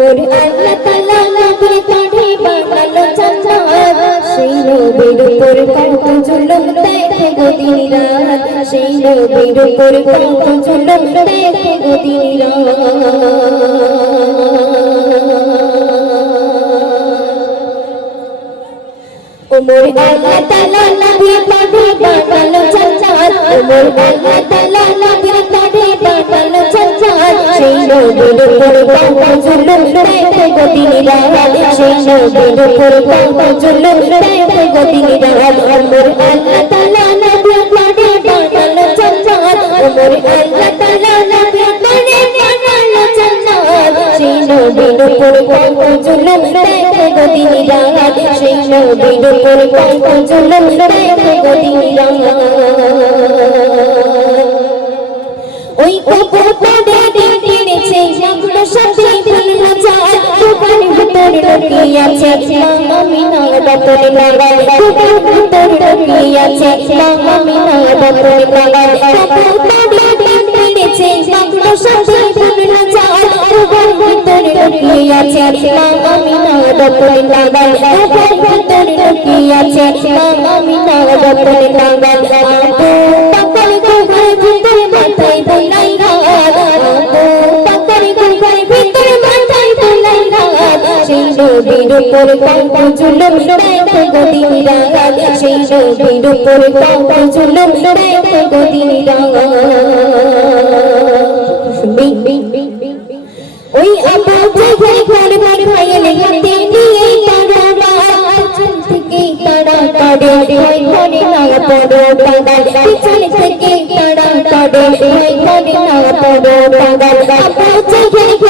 মোর আল্লাহ তাআলা নবীর পাঠে বানালো জান্নাত। সেই নবীর উপর কত জুলুম দেখে গো দিন রাত। ওমর তাআলা নবীর পাঠে বানালো জান্নাত সেই নবীর উপর কত জুলুম দেখে গো দিন সেই নবীর উপর কত জুলুম দেখে গো দিন ওমর আল্লাহ নবীর পাঠে বানালো জান্নাত ওমর আল্লাহ নবীর পাঠে বানালো জান্নাত সেই নবীর উপর কত জুলুম দেখে গো দিন সেই নবীর উপর কত জুলুম দেখে গো দিন রাত ওই কবর পড়ে দিনেছে মাগুলো সাথে ফুল যায় দোকান ভিতর ঢুকিয়াছে মা আমিনা বাতরে লাগায় দোকান ভিতর ঢুকিয়াছে মা আমিনা বাতরে লাগায় কবর পড়ে দিনেছে মাগুলো সাথে ফুল যায় দোকান ভিতর ঢুকিয়াছে মা আমিনা বাতরে লাগায় দোকান ভিতর ঢুকিয়াছে মা আমিনা বাতরে লাগায় উপর কত জুলুম দেখো গো দিন সেই নবীর উপর কত জুলুম দেখো গো দিন ওই আবু জেহেল ঘর ঘর ভাইলে হাতে নিয়ে তারা পিছন থেকে তারা তাড়ে ভয় করে না পড়ো পাগল পিছন থেকে তারা তাড়ে ভয় করে না পড়ো পাগল আবু জেহেল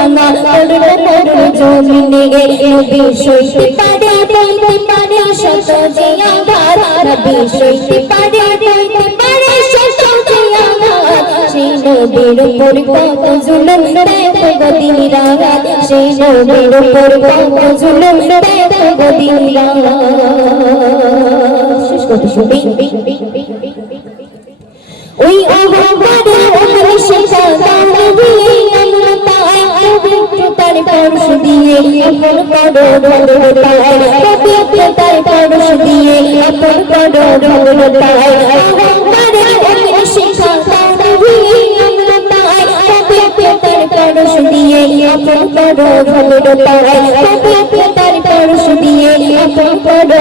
তাদের উপর মারলা জমিনে নবী সইতে পারে বলতে পারে শত আঘাত নবী সইতে পারে বলতে পারে শত আঘাত সেই নবীর উপর কত জুলুম দেখো গো দিন রাত সেই নবীর উপর কত জুলুম দেখো গো দিন রাত ওই অহংকারে পরশ দিয়ে আপন করো ভদ্রতায় পবিত্রতার পরশ দিয়ে আপন করো ভদ্রতায় অহংকারে ওখানে শেখা আমরা পাই পবিত্রতার পরশ দিয়ে আপন করো ভদ্রতায় পবিত্রতার পরশ দিয়ে আপন করো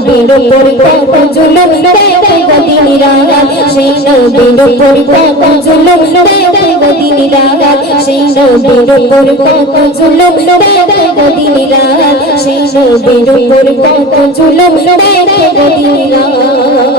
নবীর উপর কত জুলুম কত গদিন রাত সেই নবীর উপর কত জুলুম দেখে গদিন রাত সেই নবীর উপর কত জুলুম দেখে গদিন রাত সেই নবীর উপর কত জুলুম দেখে গদিন রাত